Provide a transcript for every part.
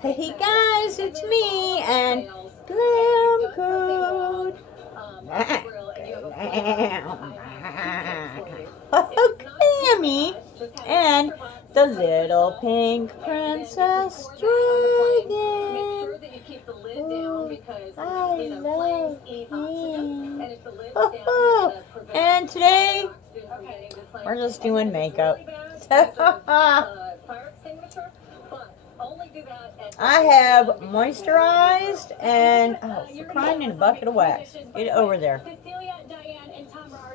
Hey guys, it's me and Glam Goat. Oh, Glammy and the little pink princess dragon. Ooh, I love him. Oh, and today we're just doing makeup. I have moisturized and, oh, for crying in a bucket of wax. Get it over there.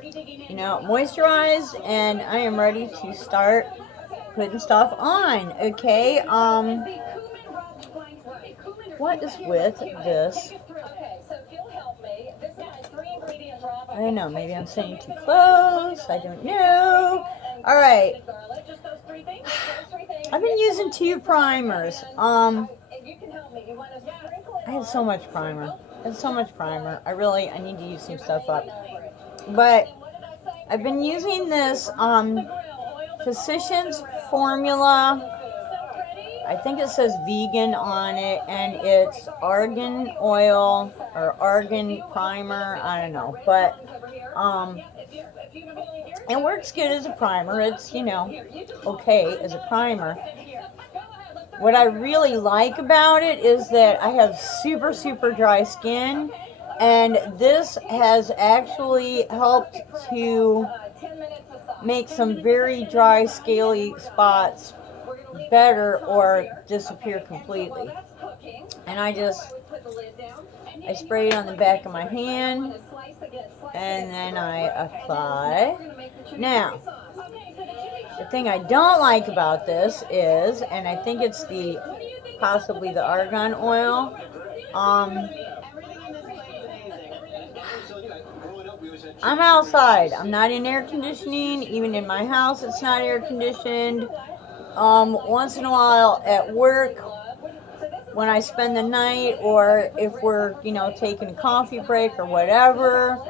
You know, moisturized, and I am ready to start putting stuff on. Okay, what is with this? I don't know, maybe I'm saying too close. I don't know. Alright. I've been using 2 primers. I have so much primer. I need to use some stuff up. But I've been using this Physicians Formula. I think it says vegan on it, and it's argan oil or argan primer. I don't know, but it works good as a primer. It's, you know, okay as a primer. What I really like about it is that I have super dry skin, and this has actually helped to make some very dry, scaly spots better or disappear completely. And I spray it on the back of my hand, and then I apply. Now, the thing I don't like about this is, and I think it's possibly the argan oil, I'm outside. I'm not in air conditioning. Even in my house, it's not air conditioned. Once in a while at work, when I spend the night, or if we're, you know, taking a coffee break or whatever,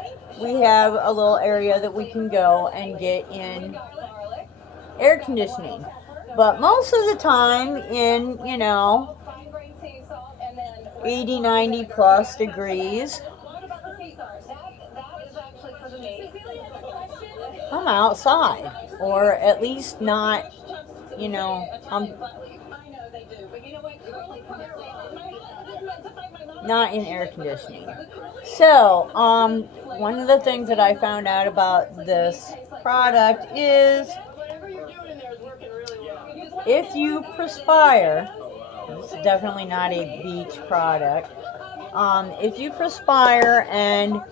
we have a little area that we can go and get in air conditioning. But most of the time in, you know, 80, 90 plus degrees, I'm outside, or at least not, you know, I'm not in air conditioning. So, one of the things that I found out about this product is if you perspire, it's definitely not a beach product. If you perspire and,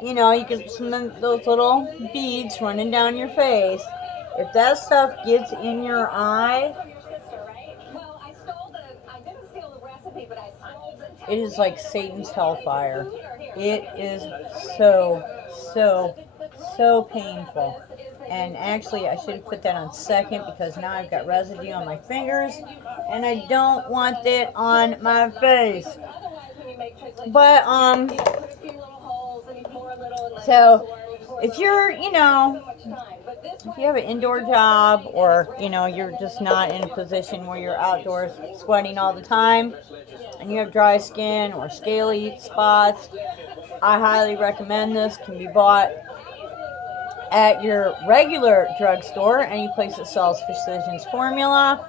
you know, you get some of those little beads running down your face, if that stuff gets in your eye, it is like Satan's hellfire. It is so painful. And actually, I should have put that on second, because now I've got residue on my fingers, and I don't want that on my face. But, so, if you're, you know, if you have an indoor job, or, you know, you're just not in a position where you're outdoors sweating all the time, and you have dry skin or scaly spots, I highly recommend this. Can be bought at your regular drugstore, any place that sells Physicians Formula.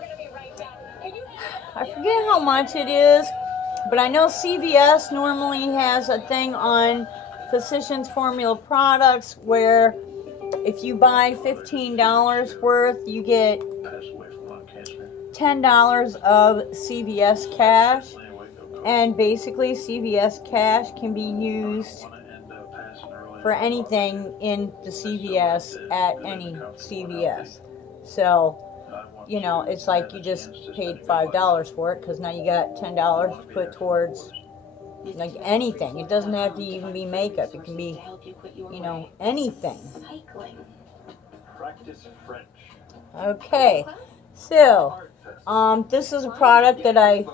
I forget how much it is, but I know CVS normally has a thing on Physicians Formula products where if you buy $15 worth, you get $10 of CVS cash. And basically, CVS cash can be used for anything in the CVS at any CVS. So, you know, it's like you just paid $5 for it, because now you got $10 to put towards, like, anything. It doesn't have to even be makeup. It can be, you know, anything. Okay, so this is a product that I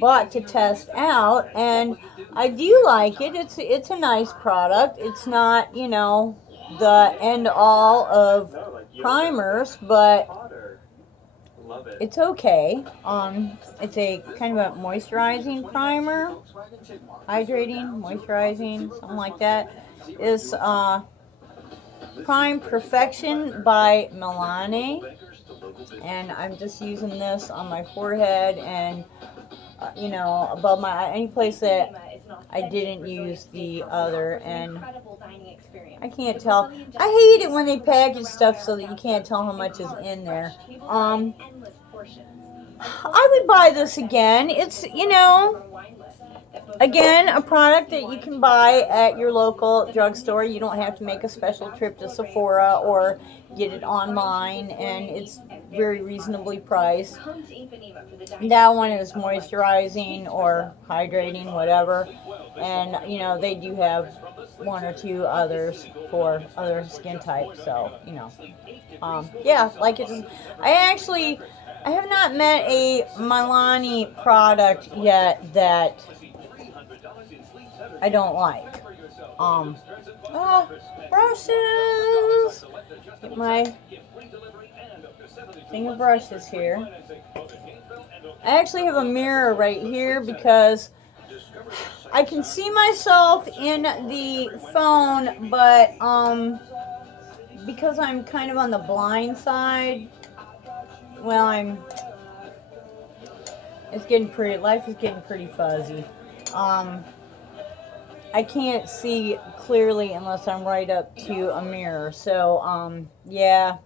bought to test out, and I do like it. It's a nice product. It's not, you know, the end all of primers, but it's okay. It's a kind of a moisturizing primer, hydrating, moisturizing, something like that. It's Prime Perfection by Milani, and I'm just using this on my forehead and you know, above my eye, any place that I didn't use the other, and I can't tell. I hate it when they package stuff so that you can't tell how much is in there. I would buy this again. It's, you know, again, a product that you can buy at your local drugstore. You don't have to make a special trip to Sephora or get it online, and it's very reasonably priced. That one is moisturizing or hydrating, whatever. And, you know, they do have one or two others for other skin types. So, you know, yeah, like it just, I have not met a Milani product yet that I don't like. Brushes. Get my thing of brushes here. I actually have a mirror right here because I can see myself in the phone, but because I'm kind of on the blind side, well, life is getting pretty fuzzy. I can't see clearly unless I'm right up to a mirror. So, yeah.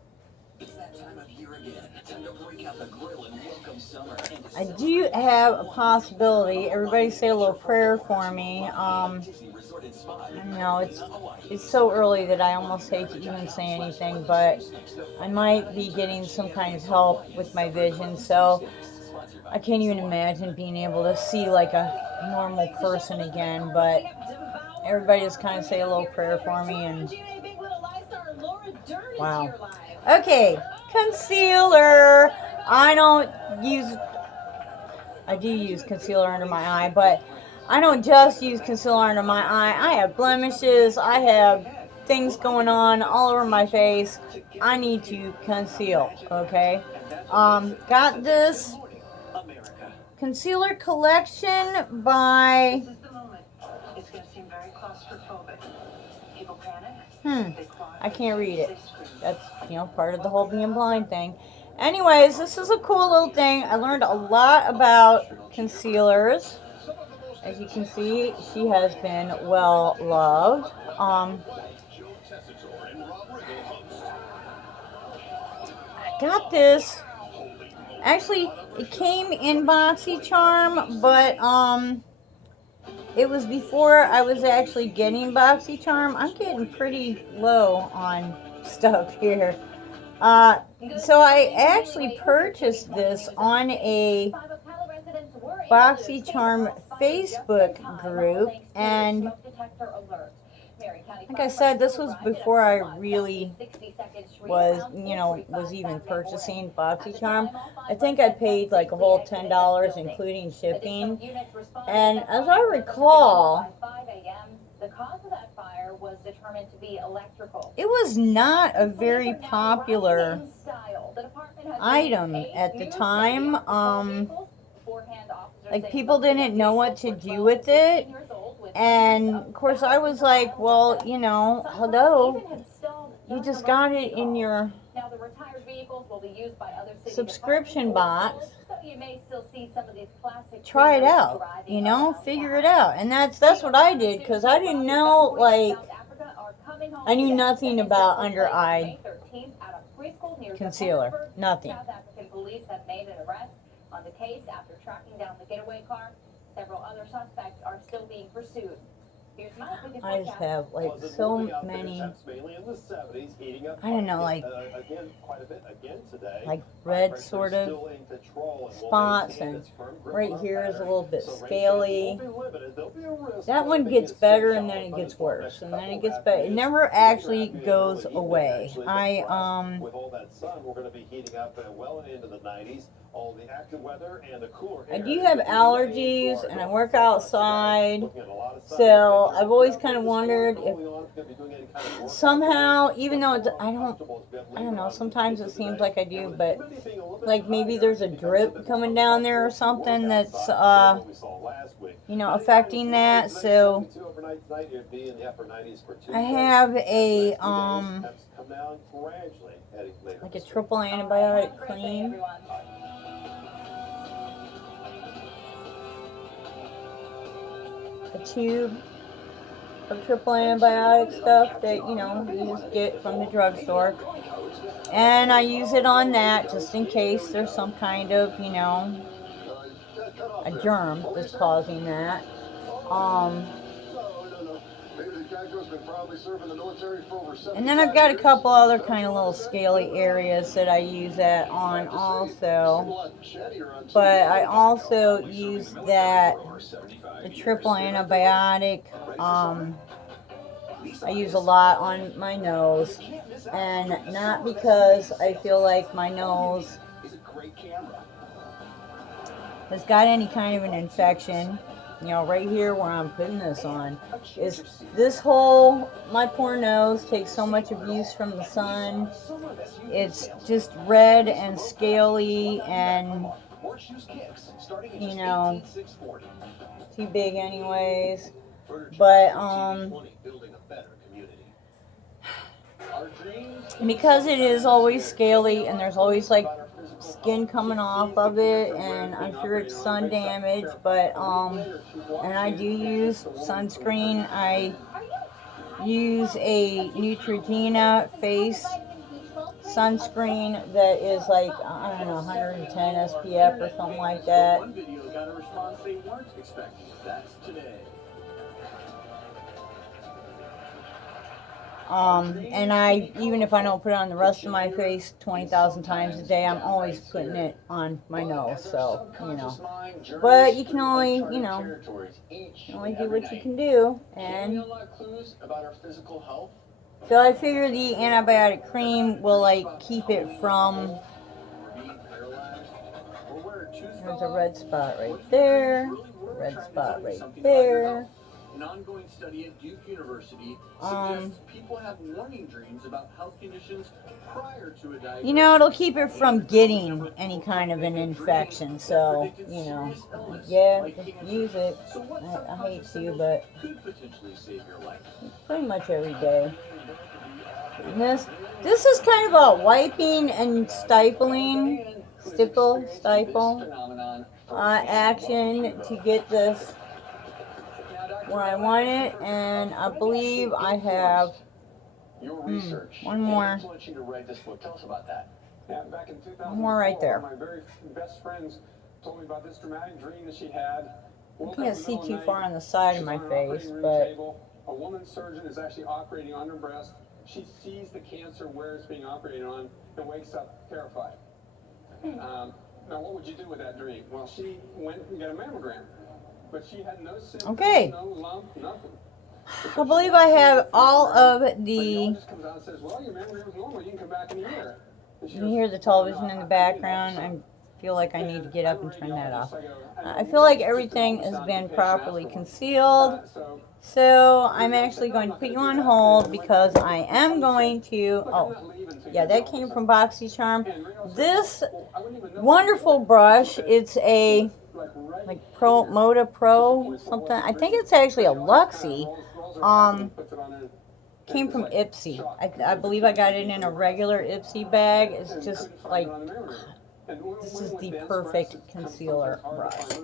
I do have a possibility. Everybody say a little prayer for me. No, it's so early that I almost hate to even say anything, but I might be getting some kind of help with my vision. So I can't even imagine being able to see like a normal person again, but everybody just kind of say a little prayer for me. And wow. Okay, concealer. I do use concealer under my eye, but I don't just use concealer under my eye. I have blemishes. I have things going on all over my face. I need to conceal, okay? Got this concealer collection by... I can't read it. That's, you know, part of the whole being blind thing. Anyways, this is a cool little thing. I learned a lot about concealers. As you can see, she has been well loved. I got this. Actually, it came in BoxyCharm, but it was before I was actually getting BoxyCharm. I'm getting pretty low on stuff here. So I actually purchased this on a BoxyCharm Facebook group, and like I said, this was before I really was even purchasing BoxyCharm. I think I paid like a whole $10, including shipping. And as I recall, the cause of that fire was determined to be electrical. It was not a very popular item at the time. Like, people didn't know what to do with it. And of course I was like, well, you know, hello, you just got it in your subscription box. Try it out, you know, figure it out. And that's what I did, because I didn't know, like, I knew nothing about under eye concealer, nothing. On the case after tracking down the getaway car. Several other suspects are still being pursued. I just have like so many, I don't know, like red sort of spots, and right here is a little bit scaly. That one gets better and then it gets worse, and then it gets better. It never actually goes away. With all that sun, we're going to be heating up well into the 90s. I do have allergies and I work outside, so I've always kind of wondered if somehow, even though I don't know, sometimes it seems like I do, but like maybe there's a drip coming down there or something that's you know, affecting that. So I have a like a triple antibiotic cream. A tube of triple antibiotic stuff that, you know, you just get from the drugstore. And I use it on that just in case there's some kind of, you know, a germ that's causing that. And then I've got a couple other kind of little scaly areas that I use that on also. But I also use that, the triple antibiotic, I use a lot on my nose. And not because I feel like my nose has got any kind of an infection. You know, right here where I'm putting this on is this whole, my poor nose takes so much abuse from the sun. It's just red and scaly and, you know, too big anyways. But because it is always scaly and there's always like skin coming off of it, and I'm sure it's sun damage, but and I do use sunscreen. I use a Neutrogena face sunscreen that is like, I don't know, 110 SPF or something like that. And I, even if I don't put it on the rest of my face 20,000 times a day, I'm always putting it on my nose, so, you know. But you can only, you know, only do what you can do, and so I figure the antibiotic cream will, like, keep it from, there's a red spot right there, red spot right there. An ongoing study at Duke University suggests people have warning dreams about health conditions prior to a diagnosis. You know, it'll keep it from getting any kind of an infection, so, you know, yeah, use it. I hate to, but pretty much every day. And this is kind of a wiping and stifle action to get this where I want it, and I believe I have one more. One more right there. My very best friends told me about this dramatic dream that she had. I can't see too far on the side of my face, but a woman surgeon is actually operating on her breast. She sees the cancer where it's being operated on and wakes up terrified. Now, what would you do with that dream? Well, she went and got a mammogram. But she had no symptoms, okay. No lump, nothing. I believe I have all of the. You can hear the television in the background. I feel like I need to get up and turn that off. I feel like everything has been properly concealed. So I'm actually going to put you on hold because I am going to. Oh, yeah, that came from BoxyCharm. This wonderful brush. It's a like Moda Pro something. I think it's actually a Luxie. Came from Ipsy. I believe I got it in a regular Ipsy bag. It's just like, this is the perfect concealer brush.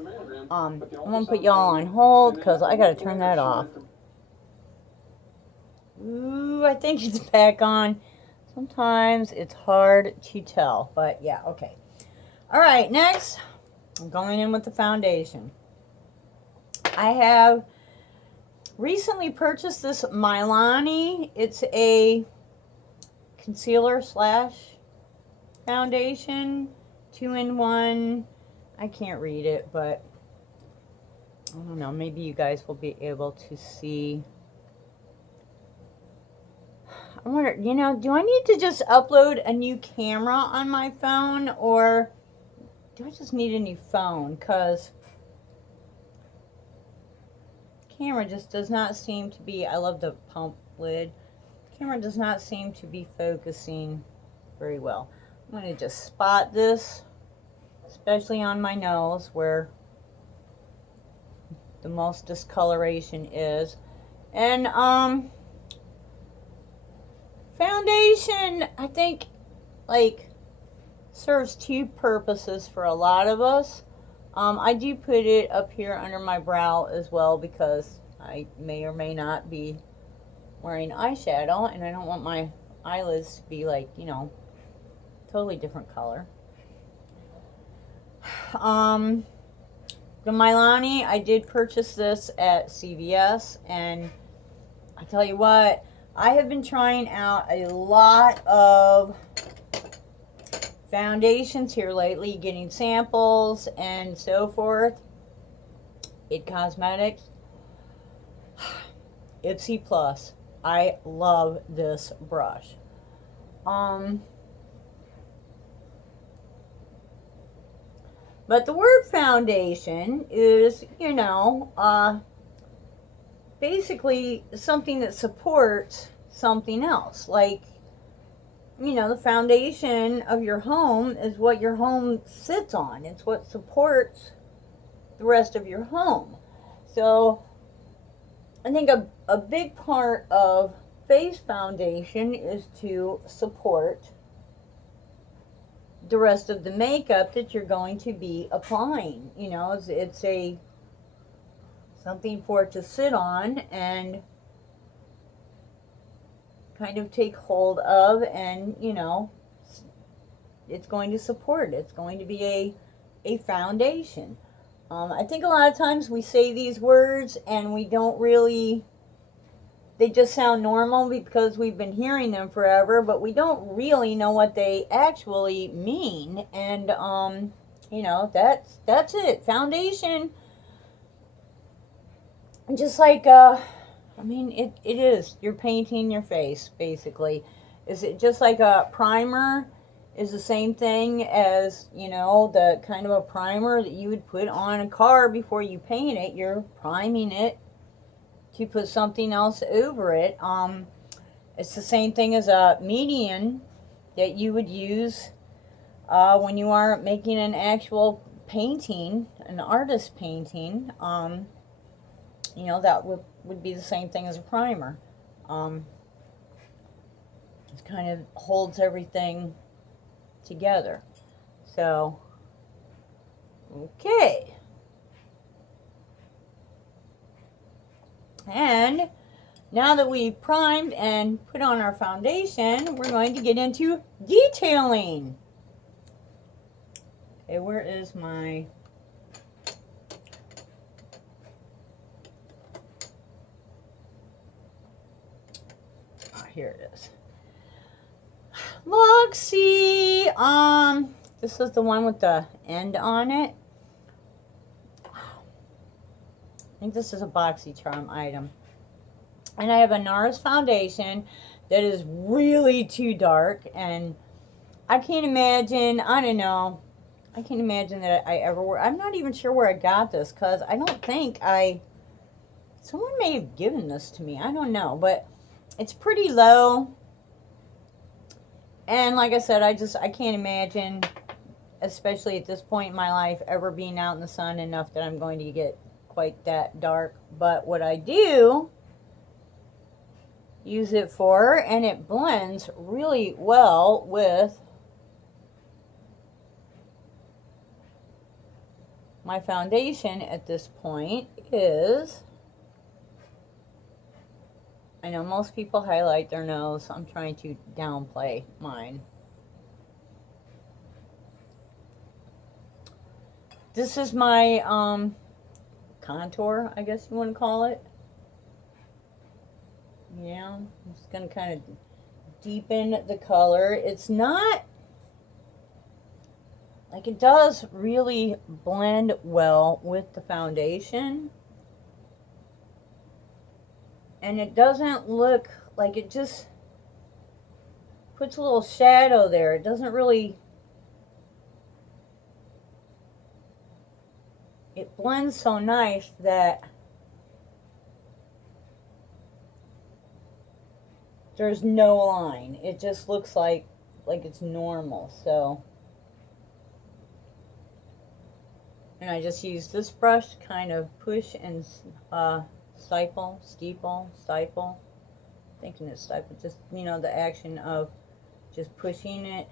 I'm gonna put y'all on hold because I gotta turn that off. Ooh, I think it's back on. Sometimes it's hard to tell, but yeah, okay. All right, next. I'm going in with the foundation. I have recently purchased this Milani. It's a concealer slash foundation, 2-in-1. I can't read it, but I don't know. Maybe you guys will be able to see. I wonder, you know, do I need to just upload a new camera on my phone, or do I just need a new phone? Because camera just does not seem to be, I love the pump lid. Camera does not seem to be focusing very well. I'm going to just spot this, especially on my nose where the most discoloration is. And foundation, I think, like, serves two purposes for a lot of us. I do put it up here under my brow as well because I may or may not be wearing eyeshadow and I don't want my eyelids to be like, you know, totally different color. The Milani, I did purchase this at CVS, and I tell you what, I have been trying out a lot of foundations here lately, getting samples and so forth. It Cosmetics, Ipsy Plus. I love this brush. But the word foundation is, you know, basically something that supports something else. Like, you know, the foundation of your home is what your home sits on. It's what supports the rest of your home. So I think a big part of face foundation is to support the rest of the makeup that you're going to be applying. You know, it's a something for it to sit on and kind of take hold of, and you know, it's going to support. It's going to be a foundation. I think a lot of times we say these words and we don't really, they just sound normal because we've been hearing them forever, but we don't really know what they actually mean. And you know, that's it. Foundation, just like I mean, it is. You're painting your face, basically. Is it just like a primer is the same thing as, you know, the kind of a primer that you would put on a car before you paint it. You're priming it to put something else over it. It's the same thing as a medium that you would use when you are making an actual painting, an artist painting. You know, that would be the same thing as a primer. It kind of holds everything together. So, okay. And now that we've primed and put on our foundation, we're going to get into detailing. Okay, where is my... here it is. Look, see, this is the one with the end on it. I think this is a BoxyCharm item. And I have a NARS foundation that is really too dark, and I can't imagine, I don't know, I can't imagine that I ever wear, I'm not even sure where I got this, because I don't think someone may have given this to me, I don't know, but it's pretty low, and like I said, I can't imagine, especially at this point in my life, ever being out in the sun enough that I'm going to get quite that dark. But what I do use it for, and it blends really well with my foundation at this point, is... I know most people highlight their nose, so I'm trying to downplay mine. This is my contour, I guess you want to call it. Yeah, I'm just going to kind of deepen the color. It's not, like, it does really blend well with the foundation. And it doesn't look like, it just puts a little shadow there. It doesn't really it blends so nice that there's no line. It just looks like it's normal. So, and I just use this brush to kind of push and stiple. Thinking it's stiple, just, you know, the action of just pushing it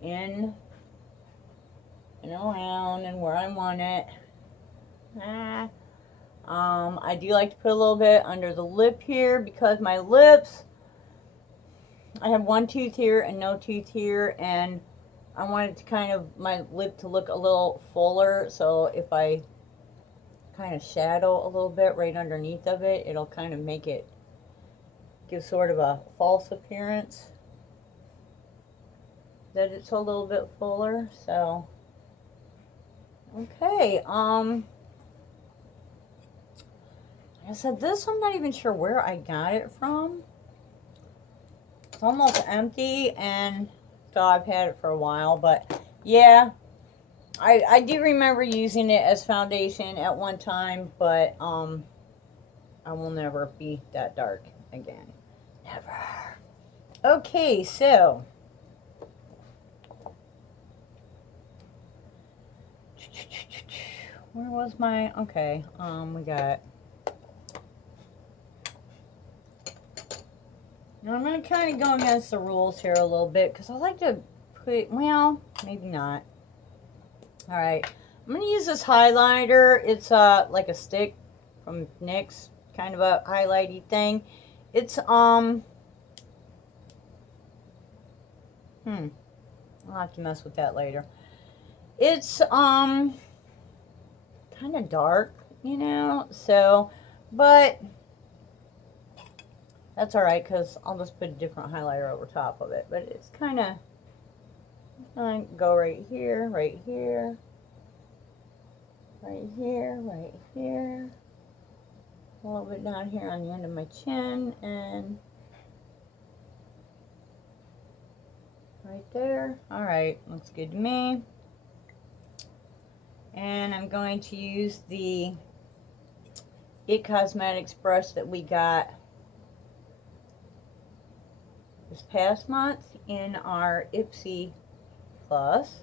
in and around and where I want it. I do like to put a little bit under the lip here because my lips, I have one tooth here and no tooth here, and I wanted to kind of my lip to look a little fuller, so if I kind of shadow a little bit right underneath of it, it'll kind of make it give sort of a false appearance that it's a little bit fuller. So okay, like I said, this I'm not even sure where I got it from. It's almost empty, and so I've had it for a while, but yeah, I do remember using it as foundation at one time, but I will never be that dark again. Never. Okay, so where was my, okay, we got, now I'm going to kind of go against the rules here a little bit because I like to put, well, maybe not. All right, I'm going to use this highlighter. It's like a stick from NYX, kind of a highlighty thing. It's I'll have to mess with that later. It's kind of dark, you know, so, but that's all right because I'll just put a different highlighter over top of it. But it's kind of, go right here, right here, right here, right here, a little bit down here on the end of my chin, and right there. All right, looks good to me. And I'm going to use the It Cosmetics brush that we got this past month in our Ipsy Plus.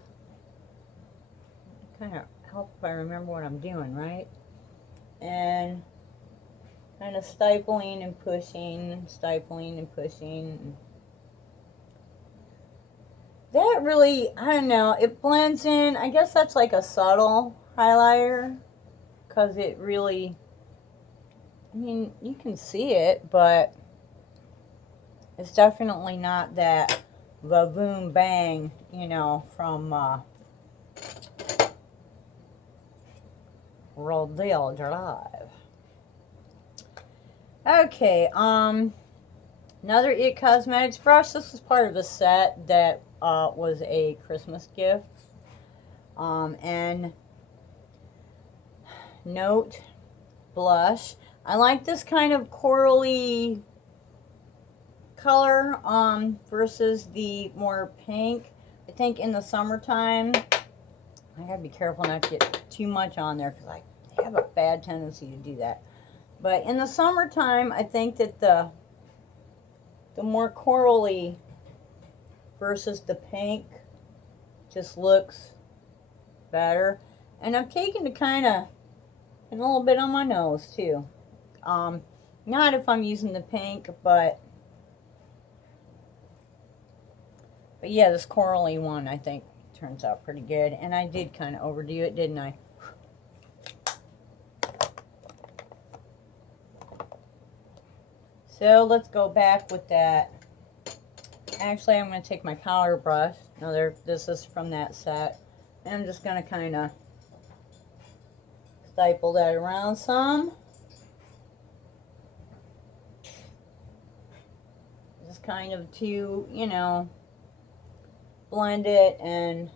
Kind of help if I remember what I'm doing, right? And kind of stipling and pushing, stipling and pushing. That really, I don't know, it blends in. I guess that's like a subtle highlighter because it really, I mean, you can see it, but it's definitely not that va-boom bang, you know, from Rodale Drive. Okay, another It Cosmetics brush. This is part of the set that was a Christmas gift. And Note blush. I like this kind of corally color versus the more pink. I think in the summertime, I gotta be careful not to get too much on there because I have a bad tendency to do that. But in the summertime, I think that the more corally versus the pink just looks better. And I'm taking the kind of, and a little bit on my nose too. Not if I'm using the pink, but yeah, this corally one I think turns out pretty good. And I did kind of overdo it, didn't I? So let's go back with that. Actually, I'm going to take my powder brush. This is from that set. And I'm just going to kind of stipple that around some. Just kind of to, you know, blend it and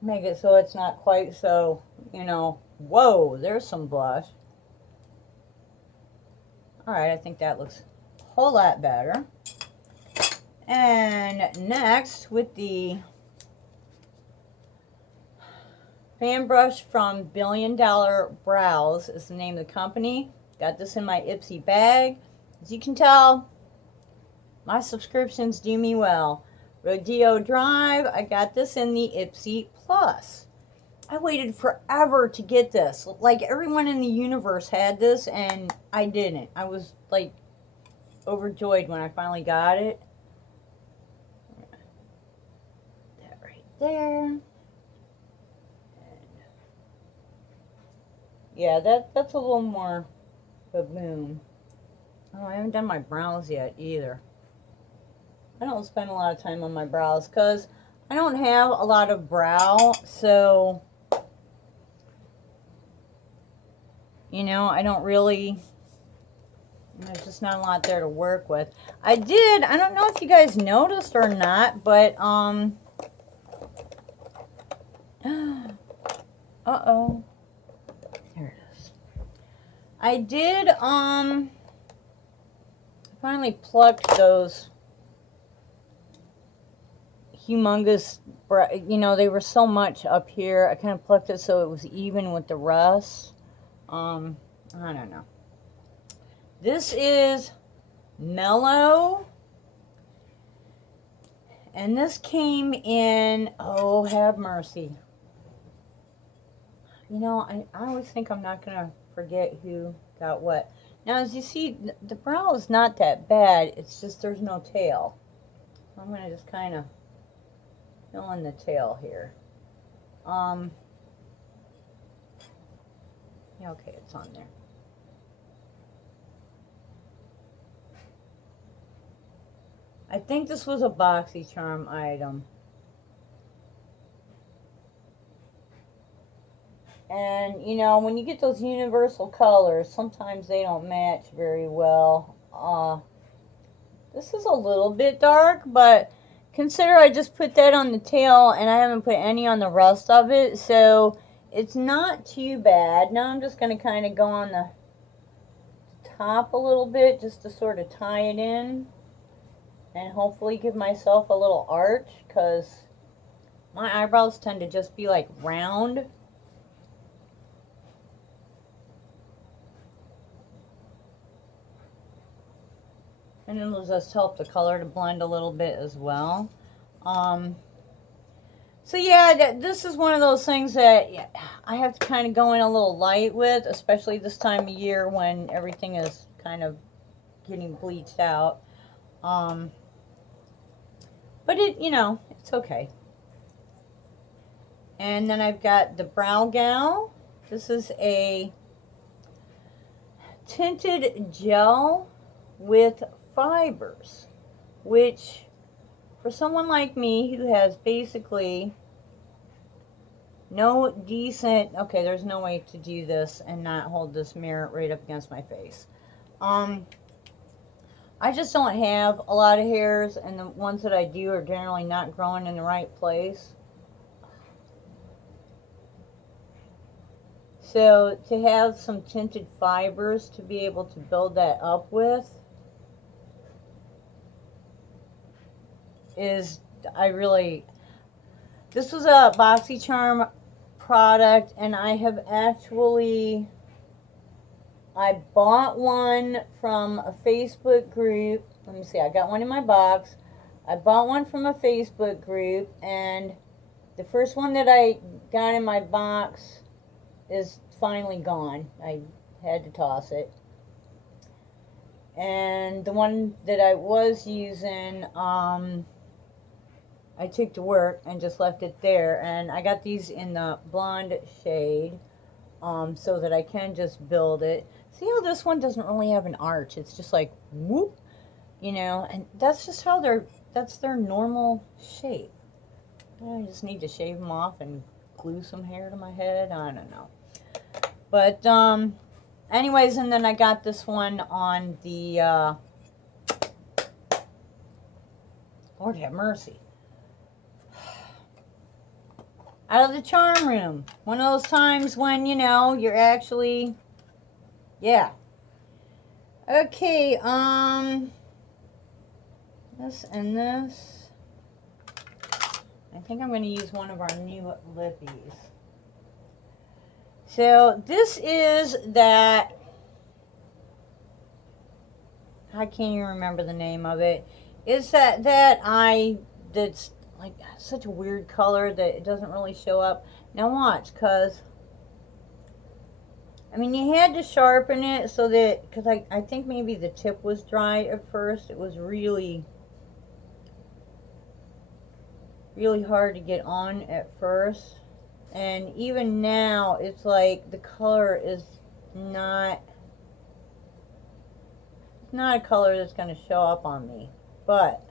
make it so it's not quite so, you know, whoa, there's some blush. Alright, I think that looks a whole lot better. And next, with the Fan brush from Billion Dollar Brows is the name of the company. Got this in my Ipsy bag. As you can tell, my subscriptions do me well. Rodeo Drive, I got this in the Ipsy Plus. I waited forever to get this. Like, everyone in the universe had this, and I didn't. I was, like, overjoyed when I finally got it. That right there. Yeah, that's a little more baboon. Oh, I haven't done my brows yet either. I don't spend a lot of time on my brows because I don't have a lot of brow, so, you know, I don't really, there's just not a lot there to work with. I don't know if you guys noticed or not, but, uh-oh. There it is. I did, finally plucked those humongous, you know, they were so much up here. I kind of plucked it so it was even with the rest. I don't know. This is Mellow. And this came in, oh, have mercy. You know, I always think I'm not going to forget who got what. Now, as you see, the brow is not that bad. It's just there's no tail. I'm going to just kind of fill in the tail here. Yeah, okay, it's on there. I think this was a BoxyCharm item. And, you know, when you get those universal colors, sometimes they don't match very well. This is a little bit dark, but consider I just put that on the tail and I haven't put any on the rest of it, so it's not too bad. Now I'm just going to kind of go on the top a little bit just to sort of tie it in and hopefully give myself a little arch, because my eyebrows tend to just be like round. And it'll just help the color to blend a little bit as well. So yeah, this is one of those things that I have to kind of go in a little light with, especially this time of year when everything is kind of getting bleached out. But it, you know, it's okay. And then I've got the Brow Gal. This is a tinted gel with fibers, which for someone like me who has basically no decent, okay, there's no way to do this and not hold this mirror right up against my face. I just don't have a lot of hairs, and the ones that I do are generally not growing in the right place. So to have some tinted fibers to be able to build that up with is, this was a BoxyCharm product, and I have actually, I bought one from a Facebook group. Let me see, I got one in my box. I bought one from a Facebook group, and the first one that I got in my box is finally gone. I had to toss it. And the one that I was using, I took to work and just left it there. And I got these in the blonde shade, so that I can just build it. See how this one doesn't really have an arch? It's just like whoop, you know, and that's just how that's their normal shape. I just need to shave them off and glue some hair to my head. I don't know. But anyways, and then I got this one on the Lord have mercy, out of the charm room. One of those times when, you know, you're actually, yeah. Okay, this and this. I think I'm going to use one of our new lippies. So this is that, I can't even remember the name of it. It's that's like such a weird color that it doesn't really show up. Now watch, cause I mean you had to sharpen it so that, cause I think maybe the tip was dry at first. It was really hard to get on at first, and even now it's like the color is not a color that's going to show up on me. But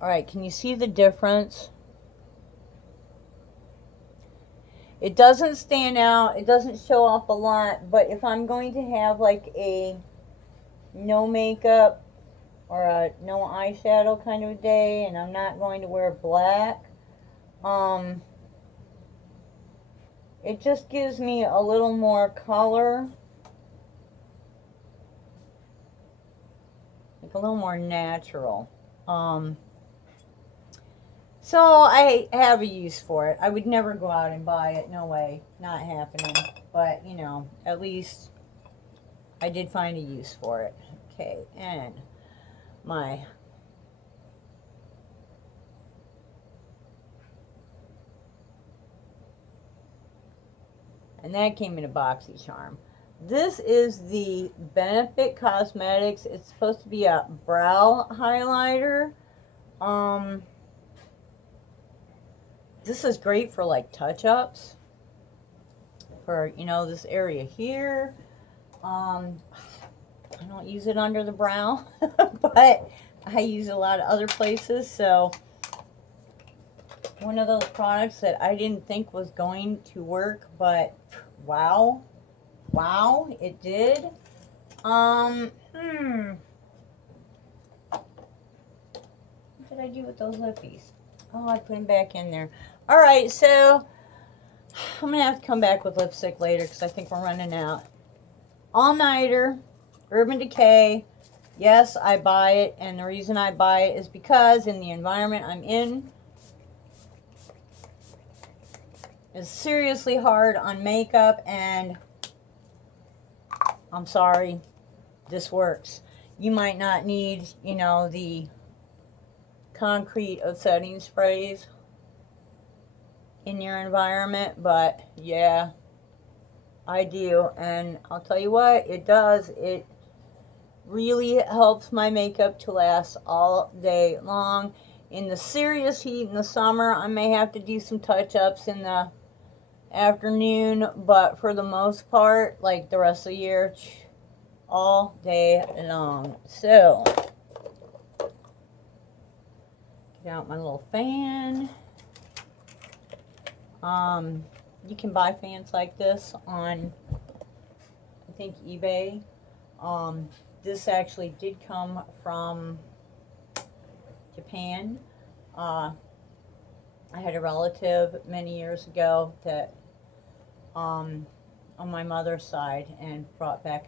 all right, can you see the difference? It doesn't stand out, it doesn't show up a lot, but if I'm going to have like a no makeup or a no eyeshadow kind of a day, and I'm not going to wear black, it just gives me a little more color, like a little more natural. So I have a use for it. I would never go out and buy it, no way, not happening. But you know, at least I did find a use for it. Okay, and and that came in a BoxyCharm. This is the Benefit Cosmetics. It's supposed to be a brow highlighter. This is great for like touch-ups. For, you know, this area here. I don't use it under the brow, but I use it a lot of other places. So one of those products that I didn't think was going to work, but wow, it did. What did I do with those lippies? Oh, I put them back in there. All right, so I'm gonna have to come back with lipstick later because I think we're running out. All Nighter, Urban Decay. Yes, I buy it, and the reason I buy it is because in the environment I'm in, it's seriously hard on makeup, and I'm sorry, this works. You might not need, you know, the concrete of setting sprays in your environment, but yeah, I do. And I'll tell you what, it does. It really helps my makeup to last all day long. In the serious heat in the summer, I may have to do some touch-ups in the afternoon, but for the most part, like the rest of the year, all day long. So get out my little fan. You can buy fans like this on, I think, eBay. This actually did come from Japan. I had a relative many years ago that on my mother's side and brought back